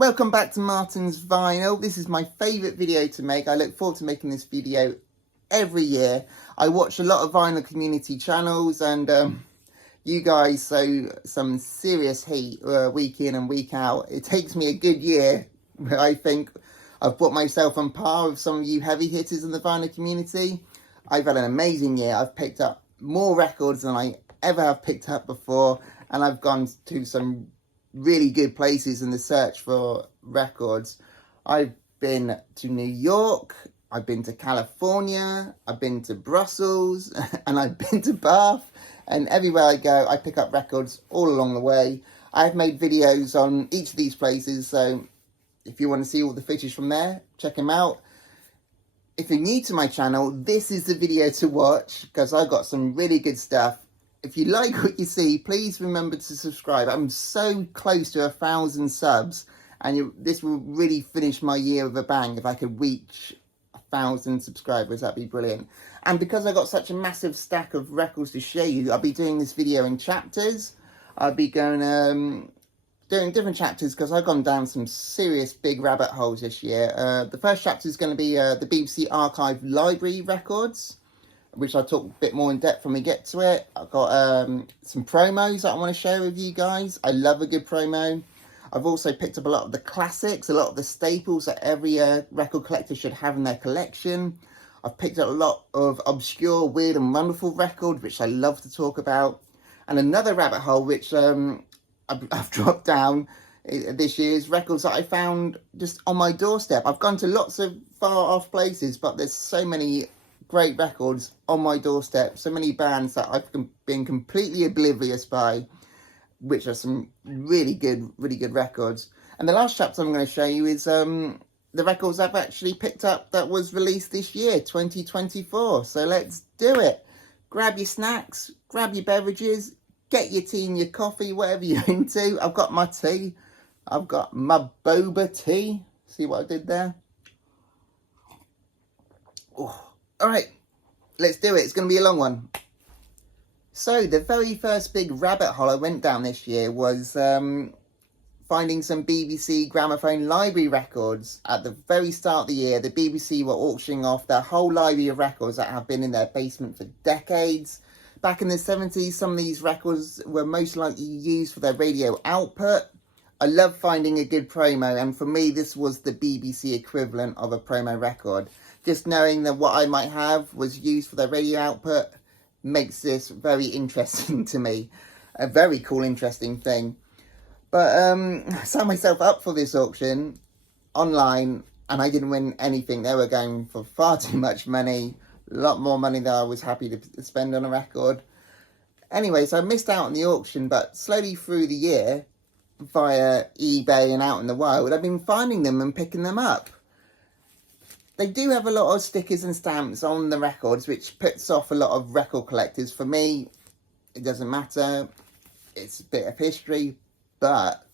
Welcome back to Martin's Vinyl. This is my favourite video to make. I look forward to making this video every year. I watch a lot of vinyl community channels and you guys sow some serious heat week in and week out. It takes me a good year. I think I've brought myself on par with some of you heavy hitters in the vinyl community. I've had an amazing year. I've picked up more records than I ever have picked up before, and I've gone to some really good places in the search for records. I've been to New York, I've been to California, I've been to Brussels, and I've been to Bath, and everywhere I go I pick up records all along the way. I've made videos on each of these places, so if you want to see all the footage from there, check them out. If you're new to my channel, this is the video to watch because I've got some really good stuff. If you like what you see, please remember to subscribe. I'm so close to 1,000 subs, and this will really finish my year with a bang. If I could reach 1,000 subscribers, that'd be brilliant. And because I got such a massive stack of records to show you, I'll be doing this video in chapters. I'll be going doing different chapters because I've gone down some serious big rabbit holes this year. The first chapter is going to be the BBC Archive Library records, which I'll talk a bit more in depth when we get to it. I've got some promos that I want to share with you guys. I love a good promo. I've also picked up a lot of the classics, a lot of the staples that every record collector should have in their collection. I've picked up a lot of obscure, weird and wonderful records, which I love to talk about. And another rabbit hole, which I've dropped down this year, is records that I found just on my doorstep. I've gone to lots of far off places, but there's so many great records on my doorstep, so many bands that I've been completely oblivious by, which are some really good records. And the last chapter I'm going to show you is the records I've actually picked up that was released this year, 2024. So let's do it. Grab your snacks, grab your beverages, get your tea and your coffee, whatever you're into. I've got my tea. I've got my boba tea. See what I did there? Oh. All right, let's do it. It's going to be a long one. So the very first big rabbit hole I went down this year was finding some BBC gramophone library records. At the very start of the year, the BBC were auctioning off their whole library of records that have been in their basement for decades. Back in the 70s, some of these records were most likely used for their radio output. I love finding a good promo, and for me, this was the BBC equivalent of a promo record. Just knowing that what I might have was used for their radio output makes this very interesting to me. A very cool, interesting thing. But I signed myself up for this auction online, and I didn't win anything. They were going for far too much money. A lot more money than I was happy to spend on a record. Anyway, so I missed out on the auction, but slowly through the year, via eBay and out in the wild, I've been finding them and picking them up. They do have a lot of stickers and stamps on the records, which puts off a lot of record collectors. For me, it doesn't matter. It's a bit of history, but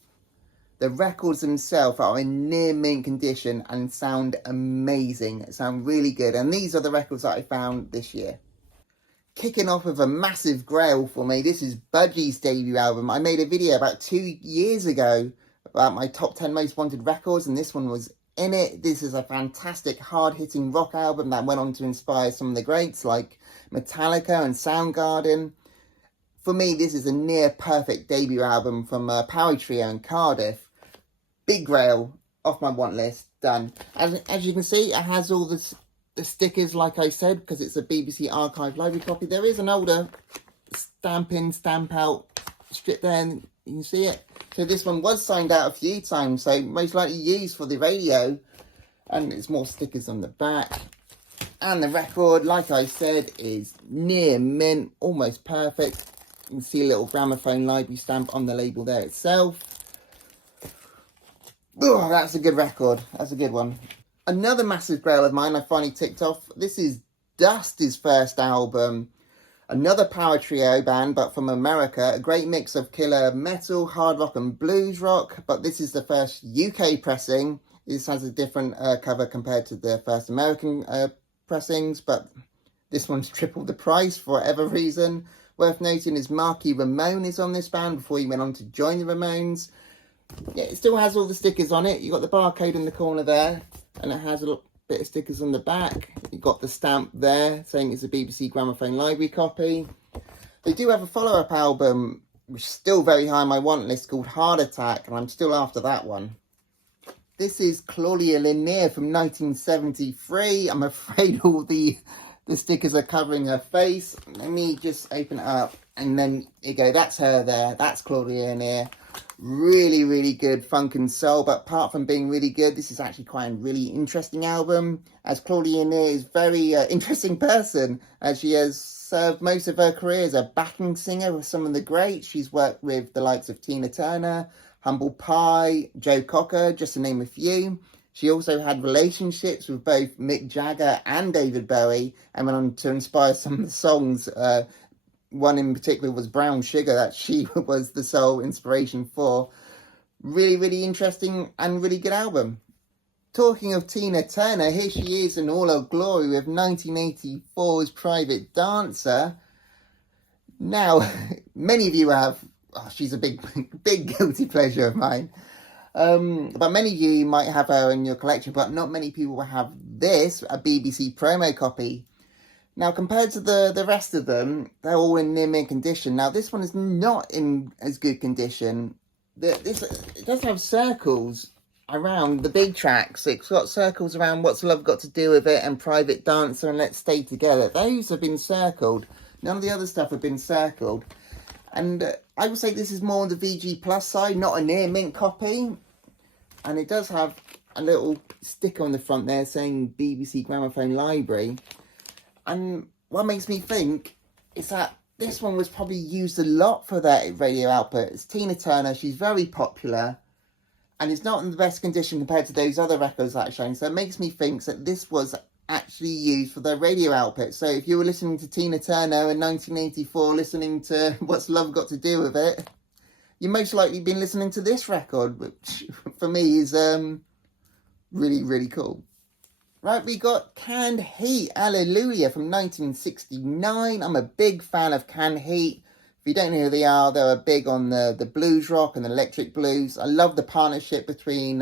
the records themselves are in near mint condition and sound amazing. Sound really good. And these are the records that I found this year. Kicking off with a massive grail for me, this is Budgie's debut album. I made a video about 2 years ago about my top 10 most wanted records, and this one was in it. This is a fantastic hard-hitting rock album that went on to inspire some of the greats like Metallica and Soundgarden. For me, this is a near perfect debut album from Power Trio in Cardiff. Big grail, off my want list, done. As you can see, it has all the stickers, like I said, because it's a BBC Archive library copy. There is an older stamp in, stamp out strip there, and you can see it. So this one was signed out a few times, so most likely used for the radio. And there's more stickers on the back. And the record, like I said, is near mint, almost perfect. You can see a little gramophone library stamp on the label there itself. Oh, that's a good record. That's a good one. Another massive grail of mine I finally ticked off. This is Dust's first album. Another power trio band, but from America. A great mix of killer metal, hard rock and blues rock. But this is the first UK pressing. This has a different cover compared to the first American pressings. But this one's tripled the price for whatever reason. Worth noting is Marky Ramone is on this band before he went on to join the Ramones. Yeah, it still has all the stickers on it. You've got the barcode in the corner there, and it has a little bit of stickers on the back. You've got the stamp there saying it's a BBC Gramophone library copy. They do have a follow-up album, which is still very high on my want list, called Heart Attack, and I'm still after that one. This is Claudia Linier from 1973. I'm afraid all the stickers are covering her face. Let me just open it up, and then you go, that's her there. That's Claudia Linier. Really, really good funk and soul, but apart from being really good, this is actually quite a really interesting album, as Claudia Linier is a very interesting person, as she has served most of her career as a backing singer with some of the greats. She's worked with the likes of Tina Turner, Humble Pie, Joe Cocker, just to name a few. She also had relationships with both Mick Jagger and David Bowie, and went on to inspire some of the songs. One in particular was Brown Sugar, that she was the sole inspiration for. Really, really interesting and really good album. Talking of Tina Turner, here she is in all her glory with 1984's Private Dancer. Now, many of you have, she's a big guilty pleasure of mine. But many of you might have her in your collection, but not many people have this, a BBC promo copy. Now, compared to the rest of them, they're all in near mint condition. Now, this one is not in as good condition. It does have circles around the big tracks. It's got circles around What's Love Got to Do With It and Private Dancer and Let's Stay Together. Those have been circled. None of the other stuff have been circled. And I would say this is more on the VG Plus side, not a near mint copy. And it does have a little sticker on the front there saying BBC Gramophone Library. And what makes me think is that this one was probably used a lot for that radio output. It's Tina Turner, she's very popular, and it's not in the best condition compared to those other records that I've shown. So it makes me think that this was actually used for their radio output. So if you were listening to Tina Turner in 1984, listening to What's Love Got to Do With It, you most likely been listening to this record, which for me is really, really cool. Right, we got Canned Heat, Hallelujah, from 1969. I'm a big fan of Canned Heat. If you don't know who they are big on the blues rock and the electric blues. I love the partnership between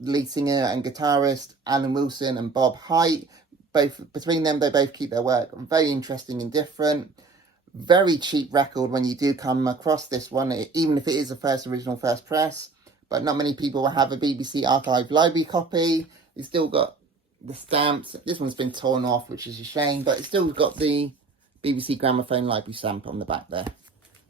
lead singer and guitarist Alan Wilson and Bob Haight. Between them, they both keep their work very interesting and different. Very cheap record when you do come across this one, even if it is a first press. But not many people will have a BBC Archive library copy. It's still got the stamps. This one's been torn off, which is a shame, but it's still got the BBC Gramophone library stamp on the back there.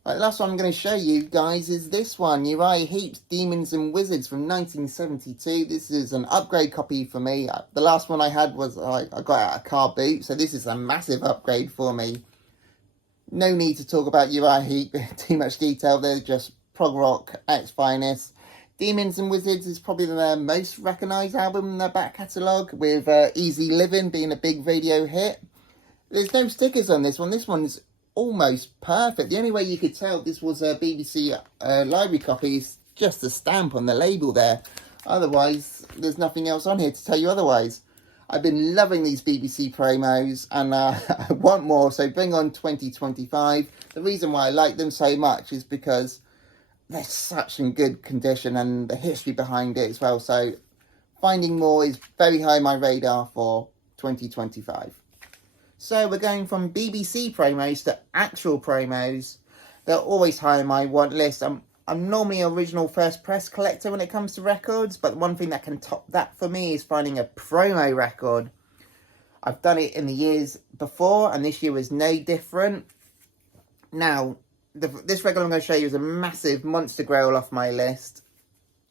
Right, the last one I'm going to show you guys is this one, Uriah Heep's Demons and Wizards from 1972. This is an upgrade copy for me. The last one I had was I got out a car boot, so this is a massive upgrade for me. No need to talk about Uriah Heep in too much detail. They're just prog rock at its finest. Demons and Wizards is probably their most recognised album in their back catalogue, with Easy Living being a big radio hit. There's no stickers on this one. This one's almost perfect. The only way you could tell this was a BBC library copy is just the stamp on the label there. Otherwise, there's nothing else on here to tell you otherwise. I've been loving these BBC promos, and I want more, so bring on 2025. The reason why I like them so much is because they're such in good condition and the history behind it as well. So finding more is very high on my radar for 2025. So we're going from BBC promos to actual promos. They're always high on my want list. I'm normally an original first press collector when it comes to records, but one thing that can top that for me is finding a promo record. I've done it in the years before, and this year was no different. Now, this record I'm going to show you is a massive monster grail off my list.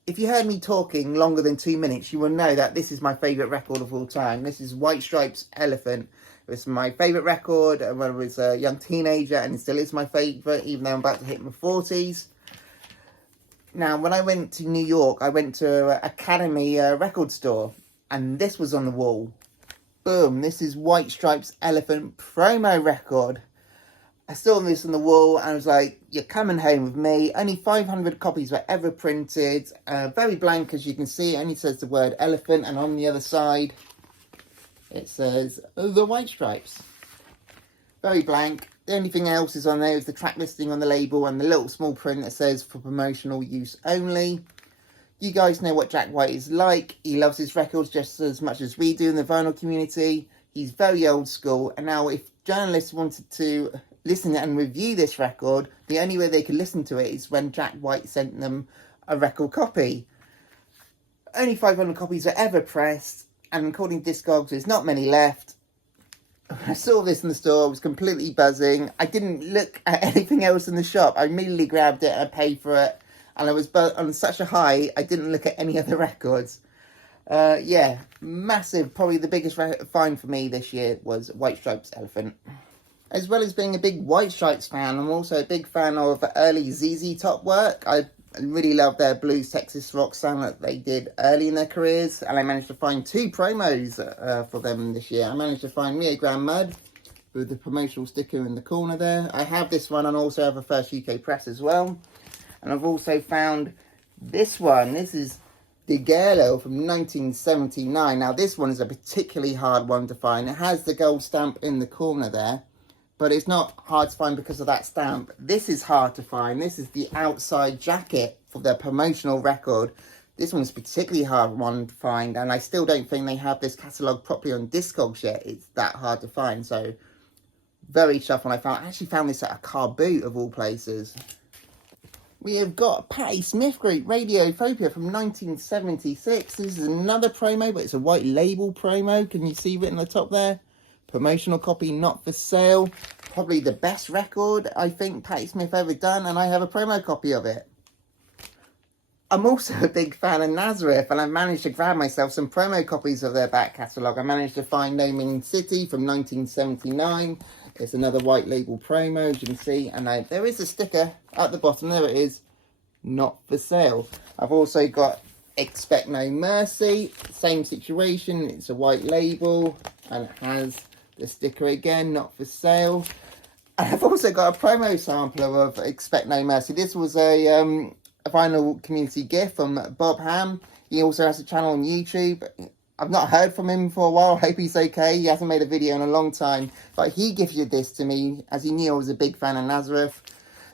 If you heard me talking longer than 2 minutes, you will know that this is my favourite record of all time. This is White Stripes' Elephant. It's my favourite record when I was a young teenager, and it still is my favourite, even though I'm about to hit my 40s. Now, when I went to New York, I went to Academy record store, and this was on the wall. Boom, this is White Stripes' Elephant promo record. I saw this on the wall and I was like, you're coming home with me. Only 500 copies were ever printed. Very blank, as you can see. It only says the word elephant, and on the other side it says the White Stripes. Very blank. The only thing else is on there is the track listing on the label and the little small print that says for promotional use only. You guys know what Jack White is like. He loves his records just as much as we do in the vinyl community. He's very old school. And now if journalists wanted to listen and review this record, the only way they could listen to it is when Jack White sent them a record copy. Only 500 copies were ever pressed, and according to Discogs, there's not many left. I saw this in the store, I was completely buzzing. I didn't look at anything else in the shop. I immediately grabbed it and I paid for it. And I was on such a high, I didn't look at any other records. Yeah, massive. Probably the biggest find for me this year was White Stripes Elephant. As well as being a big White Stripes fan, I'm also a big fan of early ZZ Top work. I really love their blues Texas rock sound that they did early in their careers, and I managed to find 2 promos for them this year. I managed to find Rio Grande Mud with the promotional sticker in the corner there. I have this one and also have a first UK press as well. And I've also found this one. This is the Grails from 1979. Now this one is a particularly hard one to find. It has the gold stamp in the corner there, but it's not hard to find because of that stamp. This is hard to find. This is the outside jacket for their promotional record. This one's a particularly hard one to find, and I still don't think they have this catalogue properly on Discogs yet. It's that hard to find, so very chuffed when I actually found this at a car boot of all places. We have got Patti Smith Group, Radiophobia from 1976. This is another promo, but it's a white label promo. Can you see written at the top there? Promotional copy, not for sale. Probably the best record I think Patti Smith ever done, and I have a promo copy of it. I'm also a big fan of Nazareth, and I managed to grab myself some promo copies of their back catalogue. I managed to find No Meaning City from 1979. It's another white label promo, as you can see, and there is a sticker at the bottom. There it is, not for sale. I've also got Expect No Mercy, same situation. It's a white label, and it has the sticker again, not for sale. I've also got a promo sampler of Expect No Mercy. This was a vinyl community gift from Bob Ham. He also has a channel on YouTube. I've not heard from him for a while. I hope he's okay. He hasn't made a video in a long time, but he gifted this to me as he knew I was a big fan of Nazareth.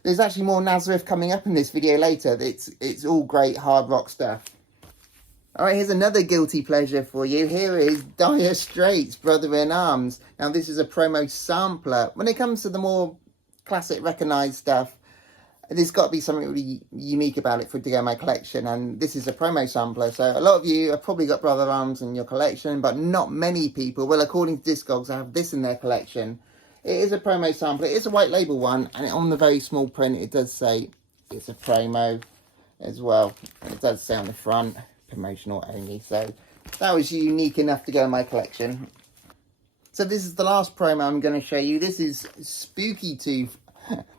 There's actually more Nazareth coming up in this video later. It's all great hard rock stuff. Alright, here's another guilty pleasure for you. Here is Dire Straits, Brother in Arms. Now, this is a promo sampler. When it comes to the more classic recognised stuff, there's got to be something really unique about it for it to go in my collection, and this is a promo sampler. So a lot of you have probably got Brother in Arms in your collection, but not many people. Well, according to Discogs, have this in their collection. It is a promo sampler. It's a white label one, and on the very small print, it does say it's a promo as well. It does say on the front, promotional only, so that was unique enough to go in my collection. So this is the last promo I'm going to show you. This is Spooky Tooth,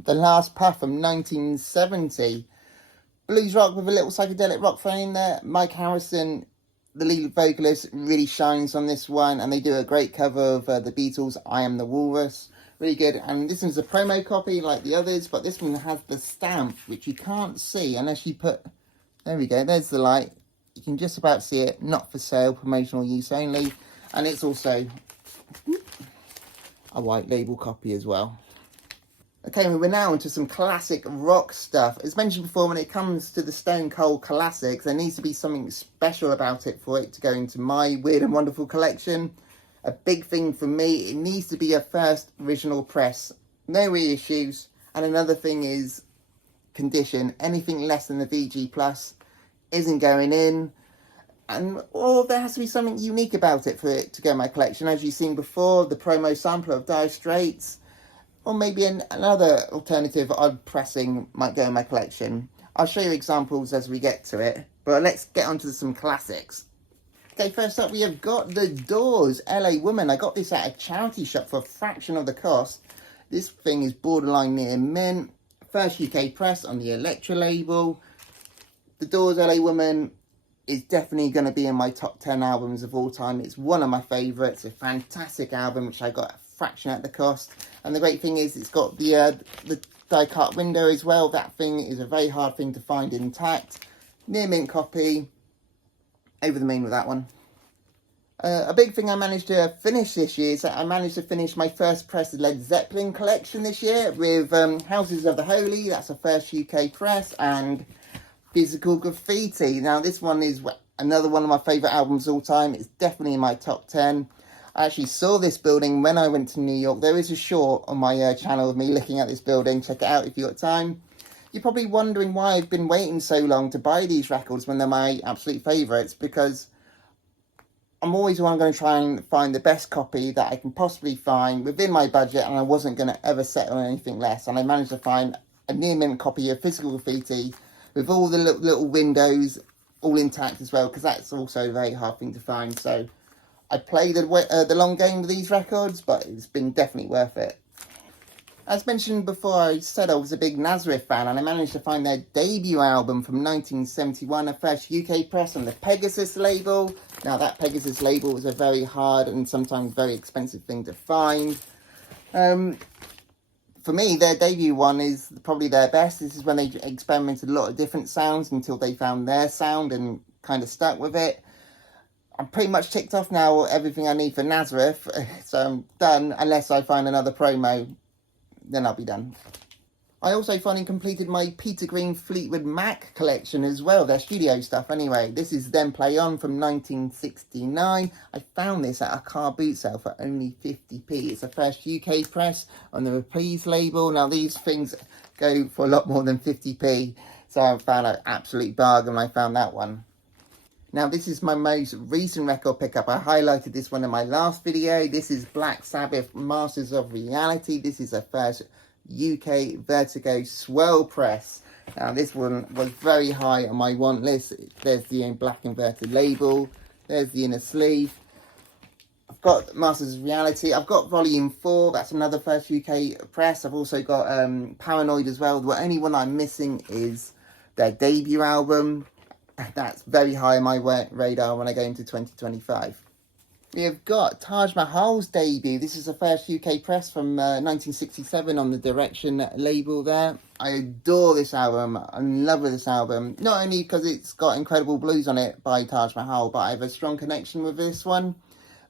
The Last Puff from 1970. Blues rock with a little psychedelic rock thrown in there. Mike Harrison, the lead vocalist, really shines on this one, and they do a great cover of the Beatles' I Am the Walrus. Really good. And this one's a promo copy like the others, but this one has the stamp, which you can't see unless you put... There we go, there's the light. You can just about see it. Not for sale, promotional use only. And it's also a white label copy as well. Okay, we're now into some classic rock stuff. As mentioned before, when it comes to the Stone Cold classics, there needs to be something special about it for it to go into my Weird and Wonderful collection. A big thing for me, it needs to be a first original press. No reissues. And another thing is condition. Anything less than the VG Plus isn't going in, or there has to be something unique about it for it to go in my collection. As you've seen before, the promo sampler of Dire Straits, or maybe another alternative odd pressing might go in my collection. I'll show you examples as we get to it, but let's get on to some classics. Okay, first up we have got The Doors, LA Woman. I got this at a charity shop for a fraction of the cost. This thing is borderline near mint. First UK press on the Elektra label. The Doors, LA Woman is definitely going to be in my top 10 albums of all time. It's one of my favourites. A fantastic album, which I got a fraction at the cost. And the great thing is it's got the die-cut window as well. That thing is a very hard thing to find intact. Near mint copy. Over the moon with that one. A big thing I managed to finish this year is that I managed to finish my first press Led Zeppelin collection this year with Houses of the Holy. That's a first UK press, and Physical Graffiti. Now this one is another one of my favourite albums of all time. It's definitely in my top 10. I actually saw this building when I went to New York. There is a short on my channel of me looking at this building. Check it out if you've got time. You're probably wondering why I've been waiting so long to buy these records when they're my absolute favourites, because I'm always going to try and find the best copy that I can possibly find within my budget, and I wasn't going to ever settle on anything less. And I managed to find a near mint copy of Physical Graffiti with all the little windows all intact as well, because that's also a very hard thing to find. So I played the long game with these records, but it's been definitely worth it. As mentioned before, I said I was a big Nazareth fan, and I managed to find their debut album from 1971, a first UK press on the Pegasus label. Now that Pegasus label was a very hard and sometimes very expensive thing to find. For me, their debut one is probably their best. This is when they experimented a lot of different sounds until they found their sound and kind of stuck with it. I'm pretty much ticked off now everything I need for Nazareth, so I'm done unless I find another promo. Then I'll be done. I also finally completed my Peter Green Fleetwood Mac collection as well, their studio stuff anyway. This is Then Play On from 1969. I found this at a car boot sale for only 50p. It's the first UK press on the Reprise label. Now these things go for a lot more than 50p, so I found an absolute bargain when I found that one. Now this is my most recent record pickup. I highlighted this one in my last video. This is Black Sabbath Masters of Reality. This is a first UK Vertigo swell press. Now this one was very high on my want list. There's the black inverted label. There's the inner sleeve. I've got Masters of Reality. I've got Volume 4. That's another first UK press. I've also got Paranoid as well. The only one I'm missing is their debut album. That's very high on my radar when I go into 2025. We have got Taj Mahal's debut. This is the first UK press from 1967 on the Direction label there. I adore this album. I'm in love with this album. Not only because it's got Incredible Blues on it by Taj Mahal, but I have a strong connection with this one.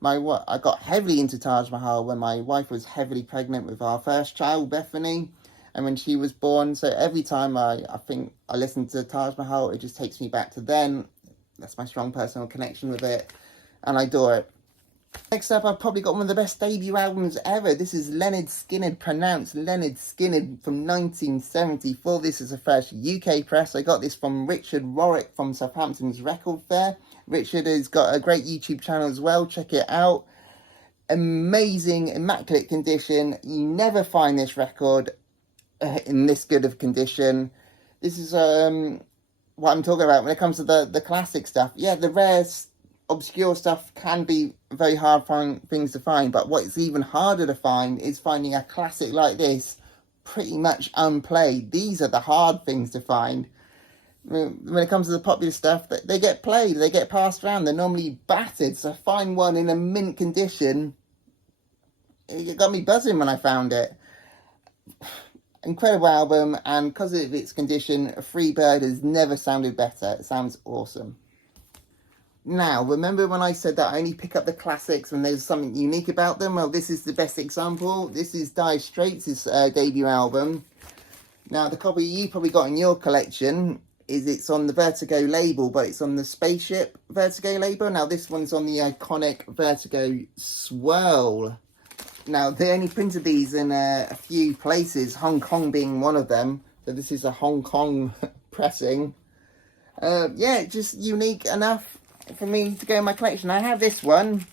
I got heavily into Taj Mahal when my wife was heavily pregnant with our first child, Bethany. And when she was born, so every time I think I listen to Taj Mahal, it just takes me back to then. That's my strong personal connection with it, and I adore it. Next up, I've probably got one of the best debut albums ever. This is Leonard Skinner, pronounced Leonard Skinner, from 1974. This is the first UK press. I got this from Richard Warwick from Southampton's Record Fair. Richard has got a great YouTube channel as well. Check it out. Amazing, immaculate condition. You never find this record in this good of condition. This is what I'm talking about when it comes to the classic stuff. Yeah, the rare obscure stuff can be very hard things to find, but what's even harder to find is finding a classic like this pretty much unplayed. These are the hard things to find. When it comes to the popular stuff, they get played, they get passed around, they're normally battered, so find one in a mint condition. It got me buzzing when I found it. Incredible album, and because of its condition, Freebird has never sounded better. It sounds awesome. Now, remember when I said that I only pick up the classics when there's something unique about them? Well, this is the best example. This is Dire Straits' debut album. Now, the copy you probably got in your collection it's on the Vertigo label, but it's on the Spaceship Vertigo label. Now, this one's on the iconic Vertigo Swirl. Now, they only printed these in a few places, Hong Kong being one of them. So this is a Hong Kong pressing. Yeah, just unique enough for me to go in my collection. I have this one.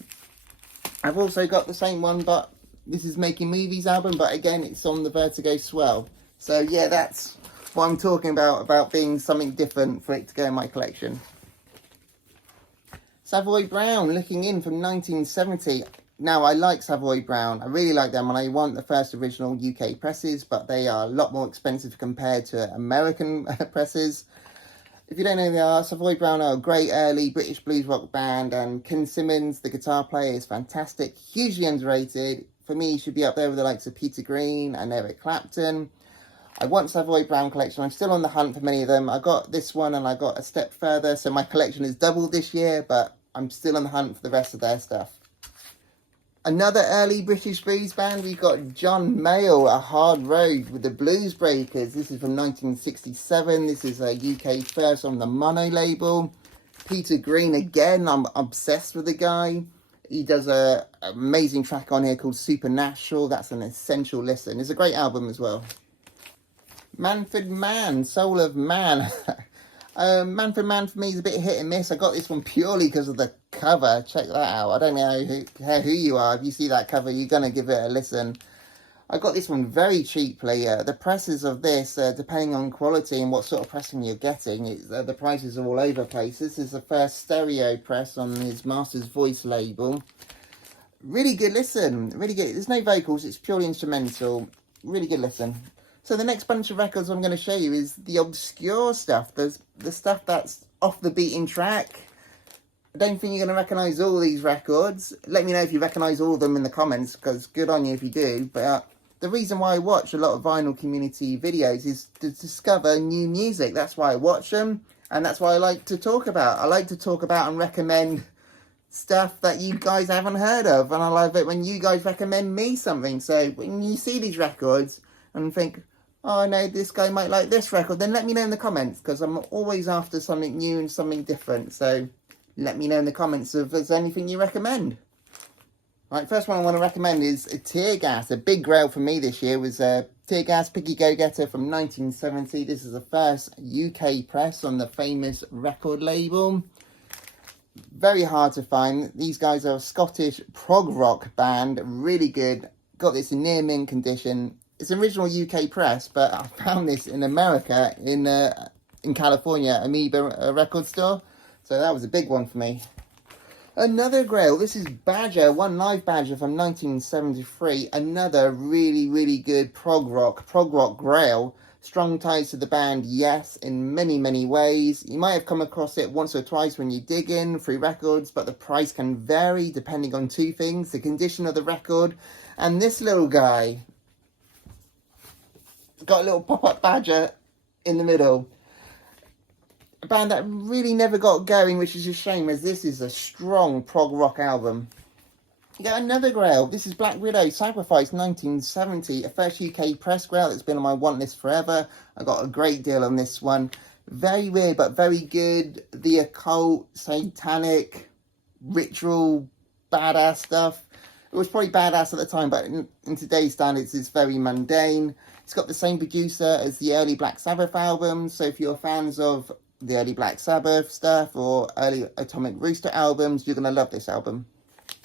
I've also got the same one, but this is Making Movies album. But again, it's on the Vertigo Swell. So yeah, that's what I'm talking about being something different for it to go in my collection. Savoy Brown, Looking In from 1970. Now, I like Savoy Brown. I really like them, and I want the first original UK presses, but they are a lot more expensive compared to American presses. If you don't know who they are, Savoy Brown are a great early British blues rock band, and Ken Simmons, the guitar player, is fantastic, hugely underrated. For me, he should be up there with the likes of Peter Green and Eric Clapton. I want Savoy Brown collection. I'm still on the hunt for many of them. I got this one and I got A Step Further, so my collection has doubled this year, but I'm still on the hunt for the rest of their stuff. Another early British blues band, we've got John Mayall, A Hard Road with the Blues Breakers. This is from 1967. This is a UK first on the Mono label. Peter Green again, I'm obsessed with the guy. He does an amazing track on here called Supernatural. That's an essential listen. It's a great album as well. Manfred Mann, Soul of Man. Manfred Mann for me is a bit hit and miss. I got this one purely because of the cover. Check that out. I don't know who you are. If you see that cover, you're going to give it a listen. I got this one very cheaply. The presses of this, depending on quality and what sort of pressing you're getting, the prices are all over the place. This is the first stereo press on his Master's Voice label. Really good listen. Really good. There's no vocals. It's purely instrumental. Really good listen. So the next bunch of records I'm going to show you is the obscure stuff. There's the stuff that's off the beaten track. I don't think you're going to recognise all these records. Let me know if you recognise all of them in the comments, because good on you if you do. But the reason why I watch a lot of vinyl community videos is to discover new music. That's why I watch them, and that's why I like to talk about. I like to talk about and recommend stuff that you guys haven't heard of, and I love it when you guys recommend me something. So when you see these records and think, oh, I know this guy might like this record, then let me know in the comments, because I'm always after something new and something different. So let me know in the comments if there's anything you recommend. Right, first one I want to recommend is Tear Gas. A big grail for me this year was Tear Gas Piggy Go Getter from 1970. This is the first UK press on the famous record label. Very hard to find. These guys are a Scottish prog rock band, really good. Got this in near mint condition. It's an original UK press, but I found this in America, in California, Amoeba record store. So that was a big one for me. Another grail. This is Badger, One Live Badger from 1973. Another really, really good prog rock grail. Strong ties to the band, yes, in many, many ways. You might have come across it once or twice when you dig in through records, but the price can vary depending on two things: the condition of the record and this little guy. Got a little pop-up Badger in the middle. A band that really never got going, which is a shame, as this is a strong prog rock album. You got another grail. This is Black Widow, Sacrifice 1970, a first UK press grail that's been on my want list forever. I got a great deal on this one. Very weird, but very good. The occult, satanic, ritual, badass stuff. It was probably badass at the time, but in today's standards, it's very mundane. It's got the same producer as the early Black Sabbath albums, so if you're fans of the early Black Sabbath stuff or early Atomic Rooster albums, you're going to love this album.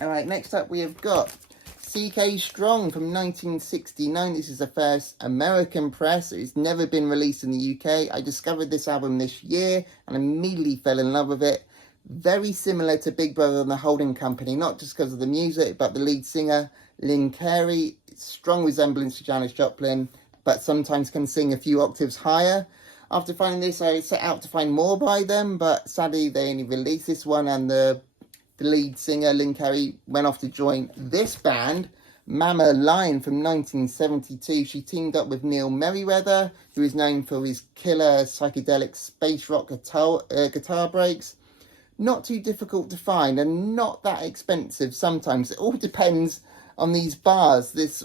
Alright, next up we have got CK Strong from 1969. This is the first American press. It's never been released in the UK. I discovered this album this year and immediately fell in love with it. Very similar to Big Brother and the Holding Company, not just because of the music, but the lead singer, Lynn Carey. Strong resemblance to Janis Joplin, but sometimes can sing a few octaves higher. After finding this, I set out to find more by them, but sadly they only released this one, and the lead singer, Lynn Carey, went off to join this band, Mama Lion, from 1972. She teamed up with Neil Merriweather, who is known for his killer psychedelic space rock guitar breaks. Not too difficult to find and not that expensive sometimes. It all depends on these bars. This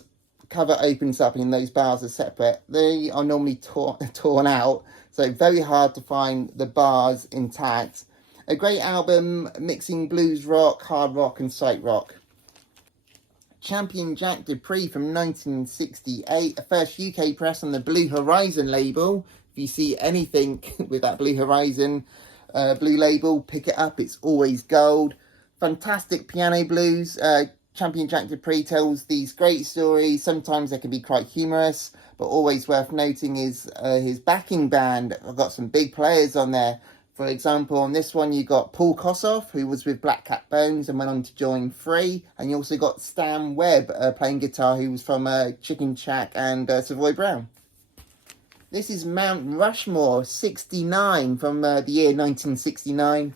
cover opens up and those bars are separate. They are normally torn out, so very hard to find the bars intact. A great album mixing blues rock, hard rock and psych rock. Champion Jack Dupree from 1968, a first UK press on the Blue Horizon label. If you see anything with that Blue Horizon blue label, pick it up, it's always gold. Fantastic piano blues. Champion Jack Dupree tells these great stories. Sometimes they can be quite humorous, but always worth noting is his backing band. I've got some big players on there. For example, on this one you got Paul Kossoff, who was with Black Cat Bones and went on to join Free, and you also got Stan Webb playing guitar, who was from Chicken Shack and Savoy Brown. This is Mount Rushmore 69 from the year 1969.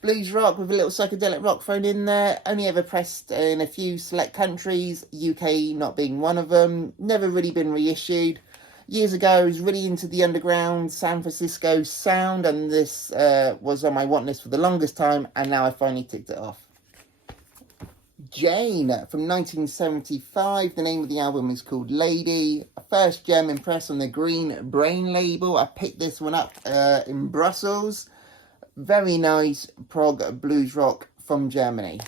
Blues rock with a little psychedelic rock thrown in there. Only ever pressed in a few select countries, UK not being one of them. Never really been reissued. Years ago, I was really into the underground San Francisco sound, and this was on my want list for the longest time, and now I finally ticked it off. Jane from 1975. The name of the album is called Lady. First German press on the Green Brain label. I picked this one up in Brussels. Very nice prog blues rock from Germany.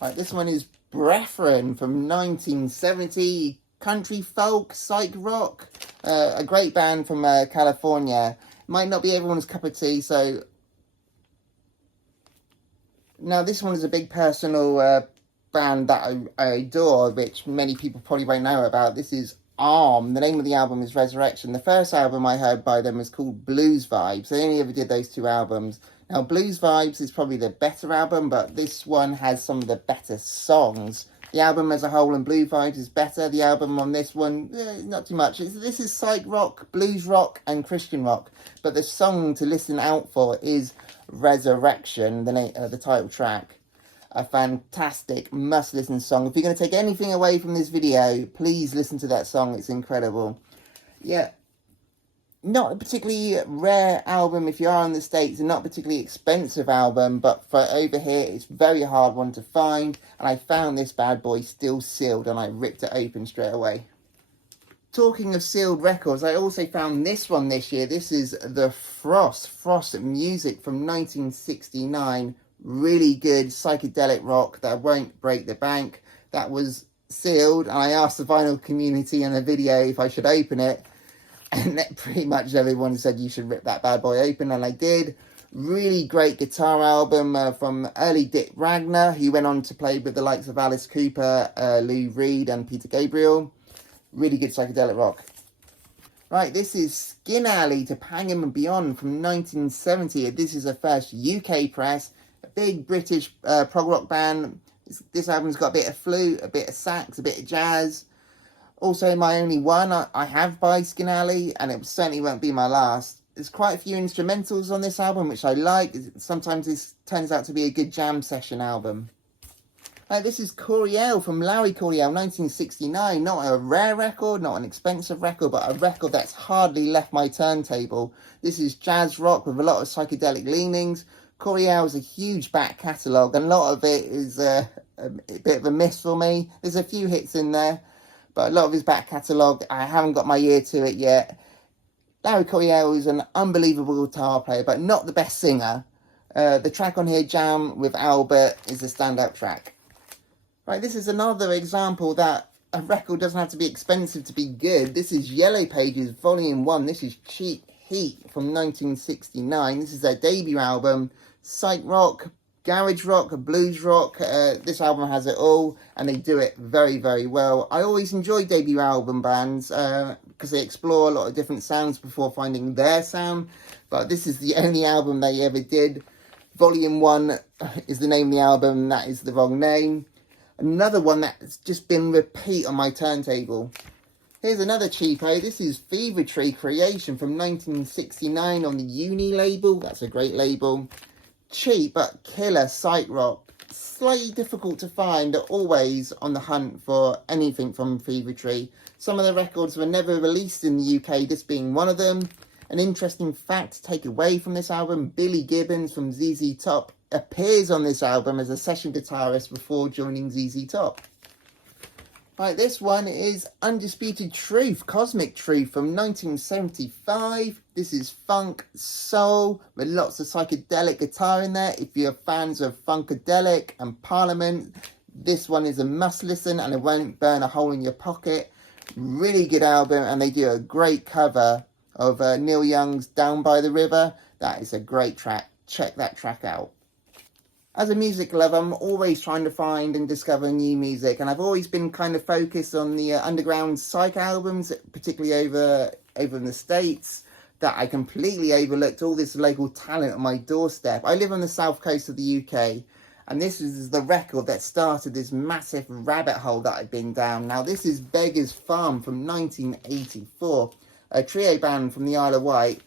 Right, this one is Brethren from 1970. Country folk, psych rock. A great band from California. Might not be everyone's cup of tea, so... Now, this one is a big personal band that I adore, which many people probably won't know about. This is Arm. The name of the album is Resurrection. The first album I heard by them was called Blues Vibes. They only ever did those 2 albums. Now, Blues Vibes is probably the better album, but this one has some of the better songs. The album as a whole and Blue Vibes is better. The album on this one, not too much. This is psych rock, blues rock, and Christian rock. But the song to listen out for is Resurrection, the title track. A fantastic, must-listen song. If you're going to take anything away from this video, please listen to that song. It's incredible. Yeah, not a particularly rare album if you are in the States, and not a particularly expensive album, but for over here, it's a very hard one to find, and I found this bad boy still sealed, and I ripped it open straight away. Talking of sealed records, I also found this one this year. This is the Frost Music from 1969. Really good psychedelic rock that won't break the bank. That was sealed, and I asked the vinyl community in a video if I should open it, and pretty much everyone said you should rip that bad boy open, and I did. Really great guitar album from early Dick Ragnar, who went on to play with the likes of Alice Cooper, Lou Reed, and Peter Gabriel. Really good psychedelic rock. Right, this is Skin Alley to Pangham and Beyond from 1970. This is a first UK press. A big British prog rock band. This album's got a bit of flute, a bit of sax, a bit of jazz. Also, my only one I have by Skin Alley, and it certainly won't be my last. There's quite a few instrumentals on this album, which I like. Sometimes this turns out to be a good jam session album. This is Coryell from Larry Coryell, 1969. Not a rare record, not an expensive record, but a record that's hardly left my turntable. This is jazz rock with a lot of psychedelic leanings. Coryell is a huge back catalogue, and a lot of it is a bit of a miss for me. There's a few hits in there, but a lot of his back catalogue, I haven't got my ear to it yet. Larry Coryell is an unbelievable guitar player, but not the best singer. The track on here, Jam with Albert, is a standout track. Right, this is another example that a record doesn't have to be expensive to be good. This is Yellow Pages Volume 1. This is Cheap Heat from 1969. This is their debut album. Psych rock, garage rock, blues rock. This album has it all, and they do it very, very well. I always enjoy debut album bands because they explore a lot of different sounds before finding their sound. But this is the only album they ever did. Volume 1 is the name of the album. That is the wrong name. Another one that's just been repeat on my turntable. Here's another cheapo. This is Fever Tree Creation from 1969 on the Uni label. That's a great label. Cheap but killer psych rock. Slightly difficult to find, always on the hunt for anything from Fever Tree. Some of the records were never released in the UK, this being one of them. An interesting fact to take away from this album, Billy Gibbons from ZZ Top appears on this album as a session guitarist before joining ZZ Top. Right, this one is Undisputed Truth, Cosmic Truth from 1975. This is funk, soul, with lots of psychedelic guitar in there. If you're fans of Funkadelic and Parliament, this one is a must listen, and it won't burn a hole in your pocket. Really good album, and they do a great cover of Neil Young's Down by the River. That is a great track. Check that track out. As a music lover, I'm always trying to find and discover new music, and I've always been kind of focused on the underground psych albums, particularly over in the States, that I completely overlooked all this local talent on my doorstep. I live on the south coast of the UK, and this is the record that started this massive rabbit hole that I've been down. Now, this is Beggar's Farm from 1984, a trio band from the Isle of Wight.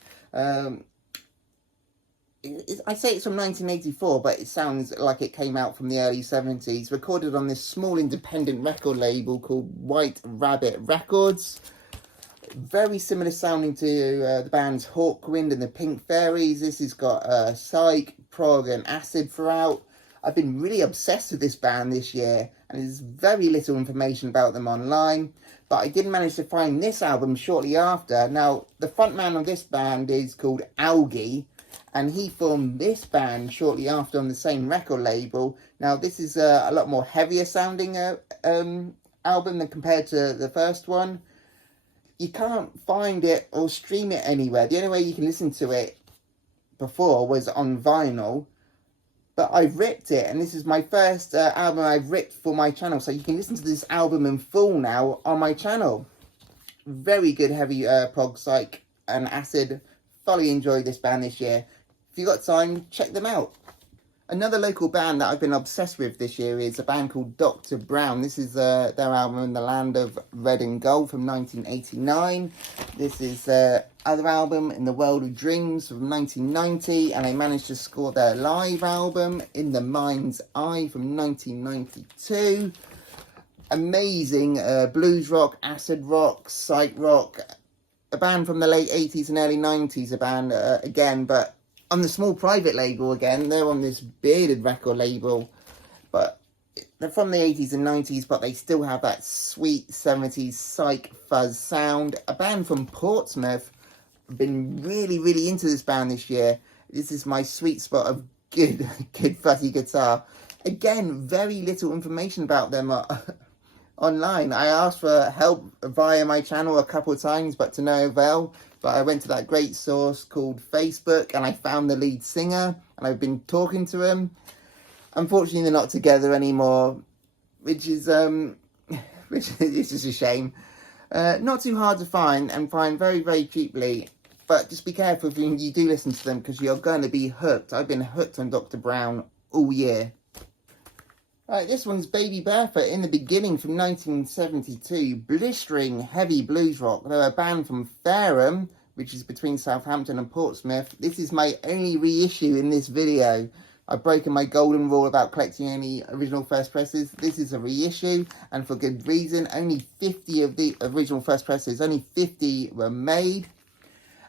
I say it's from 1984, but it sounds like it came out from the early 70s. Recorded on this small independent record label called White Rabbit Records. Very similar sounding to the bands Hawkwind and the Pink Fairies. This has got psych, prog and acid throughout. I've been really obsessed with this band this year, and there's very little information about them online, but I did manage to find this album shortly after. Now, the frontman of this band is called Algie, and he formed this band shortly after on the same record label. Now, this is a lot more heavier sounding album than compared to the first one. You can't find it or stream it anywhere. The only way you can listen to it before was on vinyl, but I've ripped it, and this is my first album I've ripped for my channel, so you can listen to this album in full now on my channel. Very good heavy prog, psych and acid. Thoroughly enjoyed this band this year. If you got time, check them out. Another local band that I've been obsessed with this year is a band called Dr. Brown. This is their album In the Land of Red and Gold from 1989. This is their other album In the World of Dreams from 1990. And they managed to score their live album In the Mind's Eye from 1992. Amazing blues rock, acid rock, psych rock. A band from the late 80s and early 90s, a band again, but on the small private label again. They're on this bearded record label, but they're from the 80s and 90s, but they still have that sweet 70s psych fuzz sound. A band from Portsmouth. I've been really into this band this year. This is my sweet spot of good fuzzy guitar. Again, very little information about them online. I asked for help via my channel a couple of times, but to no avail. But I went to that great source called Facebook, and I found the lead singer, and I've been talking to him. Unfortunately, they're not together anymore, which is just a shame. Not too hard to find, and find very cheaply. But just be careful when you do listen to them, because you're going to be hooked. I've been hooked on Dr. Brown all year. Right, this one's Baby Barefoot In the Beginning from 1972. Blistering heavy blues rock. They're a band from Fareham, which is between Southampton and Portsmouth. This is my only reissue in this video. I've broken my golden rule about collecting any original first presses. This is a reissue, and for good reason. Only 50 of the original first presses, only 50 were made,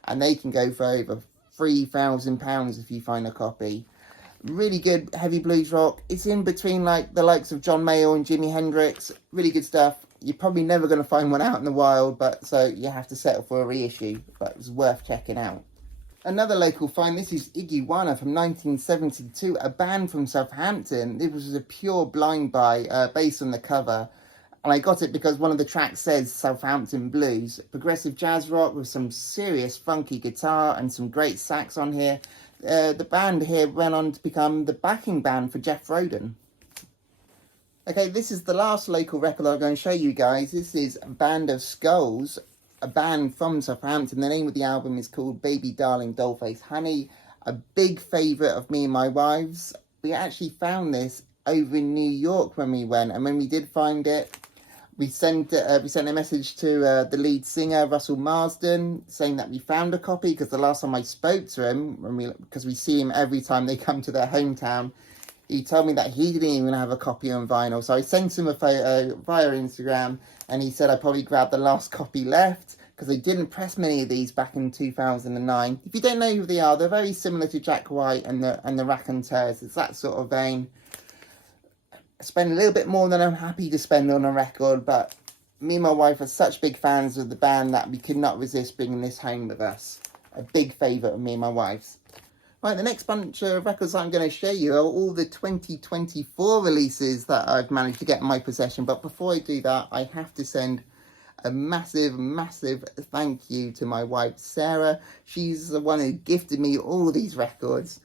and they can go for over £3,000 if you find a copy. Really good heavy blues rock. It's in between like the likes of John Mayall and Jimi Hendrix. Really good stuff. You're probably never going to find one out in the wild, but so you have to settle for a reissue, but it's worth checking out. Another local find, this is Iguana from 1972, a band from Southampton. This was a pure blind buy based on the cover, and I got it because one of the tracks says Southampton Blues. Progressive jazz rock with some serious funky guitar and some great sax on here. The band here went on to become the backing band for Jeff Roden. Okay, this is the last local record I'm going to show you guys. This is Band of Skulls, a band from Southampton. The name of the album is called Baby Darling Dollface Honey. A big favourite of me and my wife's. We actually found this over in New York when we went, and when we did find it, we sent a message to the lead singer, Russell Marsden, saying that we found a copy, because the last time I spoke to him, because we see him every time they come to their hometown, he told me that he didn't even have a copy on vinyl. So I sent him a photo via Instagram, and he said I probably grabbed the last copy left, because they didn't press many of these back in 2009. If you don't know who they are, they're very similar to Jack White and the Raconteurs. It's that sort of vein. I spend a little bit more than I'm happy to spend on a record, but me and my wife are such big fans of the band that we could not resist bringing this home with us. A big favourite of me and my wife's. Right, the next bunch of records I'm going to show you are all the 2024 releases that I've managed to get in my possession. But before I do that, I have to send a massive thank you to my wife, Sarah. She's the one who gifted me all these records.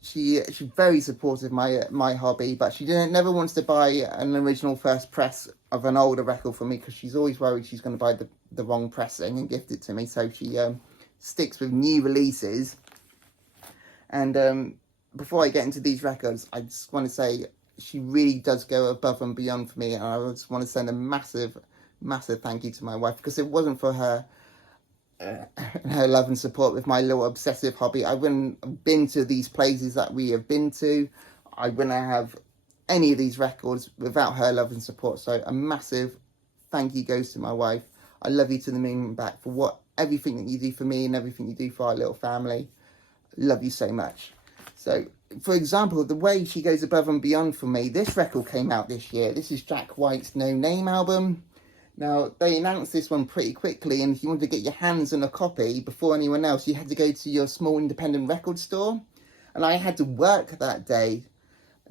She's very supportive of my hobby, but she never wants to buy an original first press of an older record for me, because she's always worried she's going to buy the wrong pressing and gift it to me. So she sticks with new releases. And before I get into these records, I just want to say she really does go above and beyond for me, and I just want to send a massive thank you to my wife, because if it wasn't for her her love and support with my little obsessive hobby, I wouldn't have been to these places that we have been to. I wouldn't have any of these records without her love and support. So a massive thank you goes to my wife. I love you to the moon and back for everything that you do for me and everything you do for our little family. Love you so much. So for example, the way she goes above and beyond for me, this record came out this year. This is Jack White's No Name album. Now, they announced this one pretty quickly, and if you wanted to get your hands on a copy before anyone else, you had to go to your small independent record store. And I had to work that day.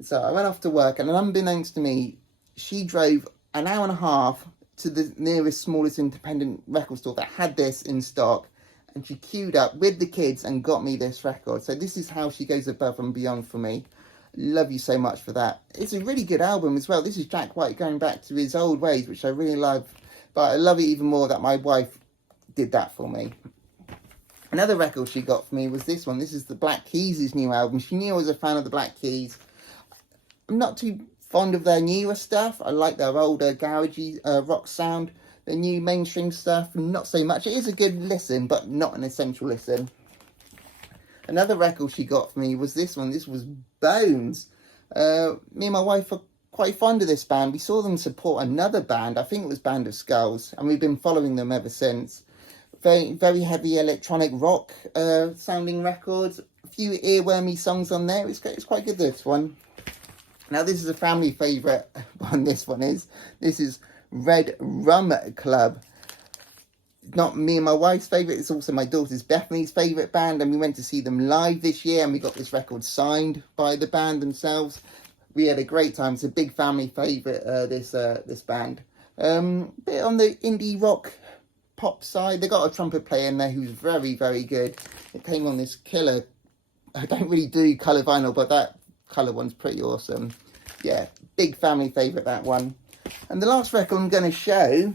So I went off to work, and unbeknownst to me, she drove an hour and a half to the nearest, smallest independent record store that had this in stock. And she queued up with the kids and got me this record. So this is how she goes above and beyond for me. Love you so much for that. It's a really good album as well. This is Jack White going back to his old ways, which I really love. But I love it even more that my wife did that for me. Another record she got for me was this one. This is the Black Keys' new album. She knew I was a fan of the Black Keys. I'm not too fond of their newer stuff. I like their older garagey rock sound. The new mainstream stuff, not so much. It is a good listen, but not an essential listen. Another record she got for me was this one. This was Bones. Me and my wife are quite fond of this band. We saw them support another band. I think it was Band of Skulls, and we've been following them ever since. Very, very heavy electronic rock sounding records. A few earwormy songs on there. It's quite good, this one. Now, this is a family favourite one, this one is. This is Red Rum Club. Not me and my wife's favourite, it's also my daughter's Bethany's favourite band, and we went to see them live this year, and we got this record signed by the band themselves. We had a great time. It's a big family favourite, this band. Bit on the indie rock pop side. They got a trumpet player in there who's very, very good. It came on this killer, I don't really do colour vinyl, but that colour one's pretty awesome. Yeah, big family favourite, that one. And the last record I'm going to show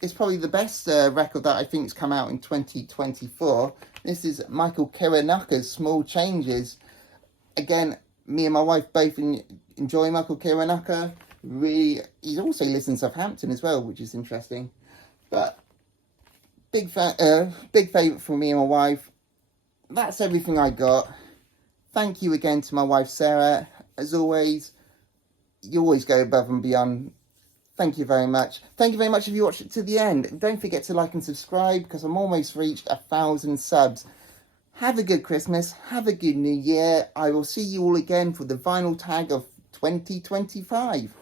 is probably the best record that I think has come out in 2024. This is Michael Kiwanuka's Small Changes. Again, me and my wife both enjoy Michael Kiwanuka. Really, he's also lives in Southampton as well, which is interesting. But big favourite for me and my wife. That's everything I got. Thank you again to my wife Sarah. As always, you always go above and beyond. Thank you very much. Thank you very much if you watched it to the end. Don't forget to like and subscribe, because I'm almost reached 1,000 subs. Have a good Christmas. Have a good New Year. I will see you all again for the vinyl tag of 2025.